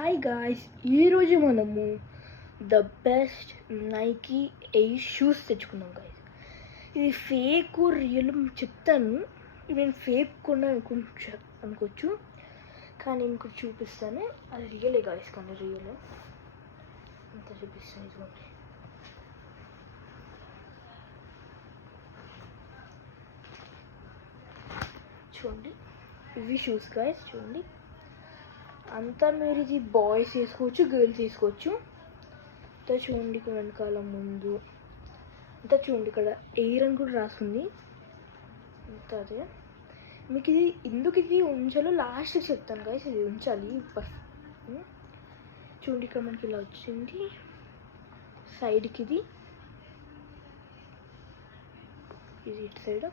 Hi guys, ఈరోజు మనము the best Nike air shoes తెచ్చుకున్నాం గాయస్. ఇది ఫేక్ రియల్ చెప్తాను. నేను ఫేక్ కొన్నా అనుకోవచ్చు, కానీ మీకు చూపిస్తాను. అది రియలే గాయస్, కానీ రియల్ అంత చూపిస్తాను. ఇదిగోండి, చూడండి, ఇవి షూస్ గాయస్. చూడండి, అంతా మీరు ఇది బాయ్స్ వేసుకోవచ్చు, గర్ల్స్ వేసుకోవచ్చు. అంతా చూడండి, ఇక్కడ వెనకాల ముందు అంతా చూడండి, ఇక్కడ ఎయిర్ అని కూడా రాస్తుంది. అంతా అదే. మీకు ఇది ఎందుకు ఇది ఉంచాలో లాస్ట్కి చెప్తాను గాయస్. ఇది ఉంచాలి చూడండి, ఇక్కడ మనకి ఇలా వచ్చింది సైడ్కి. ఇది ఇటు సైడ్,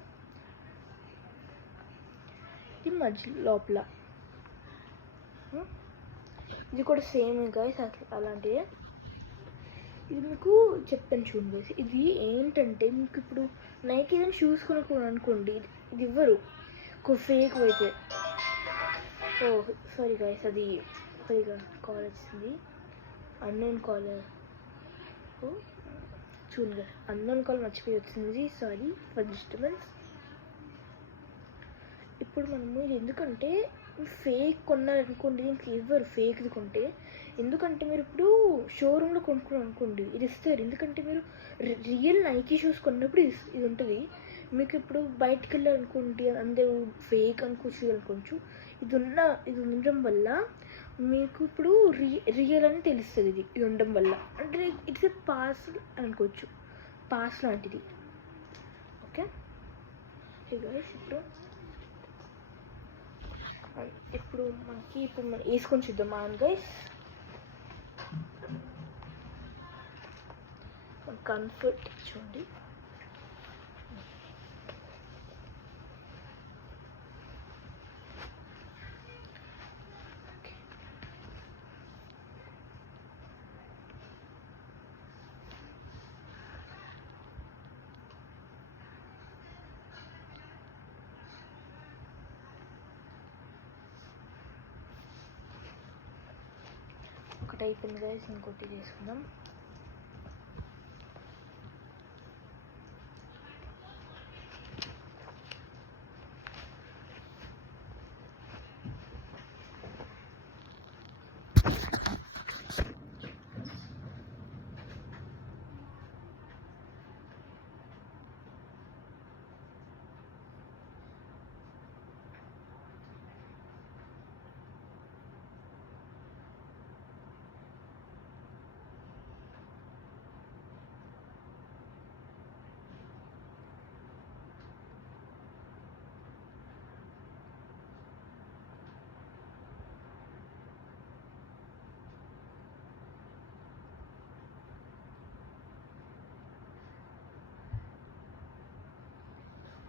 ఇది మధ్య లోపల. ఇది కూడా సేమ్ గాయస్, అలాంటిదే. ఇది మీకు చెప్తాను చూడండి గాయస్. ఇది ఏంటంటే, మీకు ఇప్పుడు నైక్ ఏదైనా షూస్ కొనుక్కోండి అనుకోండి, ఇది ఇవ్వరు ఫేక్ అయితే. ఓ సారీ గాయస్, అది సరిగా కాల్ వచ్చింది, అన్నోన్ కాల్. చూడండి, అన్నోన్ కాల్ మర్చిపోయి వచ్చింది. Sorry for disturbance. ఇప్పుడు మనము ఇది ఎందుకంటే ఫేక్ కొన్నారనుకోండి, దీనికి ఇవ్వరు ఫేక్ది కొంటే. ఎందుకంటే మీరు ఇప్పుడు షోరూంలో కొనుక్కున్నారు అనుకోండి, ఇది ఇస్తారు. ఎందుకంటే మీరు రియల్ నైకీ షూస్ కొన్నప్పుడు ఇది ఉంటుంది. మీకు ఇప్పుడు బయటకు వెళ్ళాలనుకోండి, అందరూ ఫేక్ అనుకోవచ్చు. ఇది ఉండడం వల్ల మీకు ఇప్పుడు రియల్ అని తెలుస్తుంది. ఇది ఉండడం వల్ల అంటే ఇట్స్ ఎ పాస్ అనుకోవచ్చు, పాస్ లాంటిది. ఓకే ఇప్పుడు మనం వేసుకొని చూద్దాం గైస్. కంఫర్ట్ చూడండి, ఒకటి అయిపోయింది గైస్, ఇంకోటి చేసుకుందాం.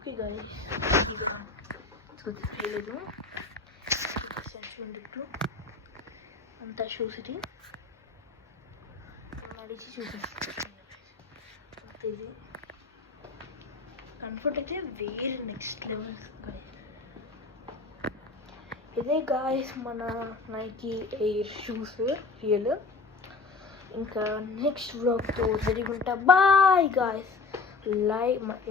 ఓకే గైస్, చేయలేదు చూడండి. అంతా షూస్ ఇది నడిచి చూపిస్తాను. ఇది కంఫర్ట్ అయితే వేరే నెక్స్ట్ లెవెల్ గాయస్. ఇదే గాయస్ మన నైకీ ఎయిర్ షూస్ రియల్. ఇంకా నెక్స్ట్ వ్లాగ్తో రెడీగా ఉంటా. Bye guys.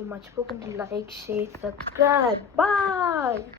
మర్చిపోకండి, లైక్, షేర్, సబ్స్క్రైబ్. బాయ్.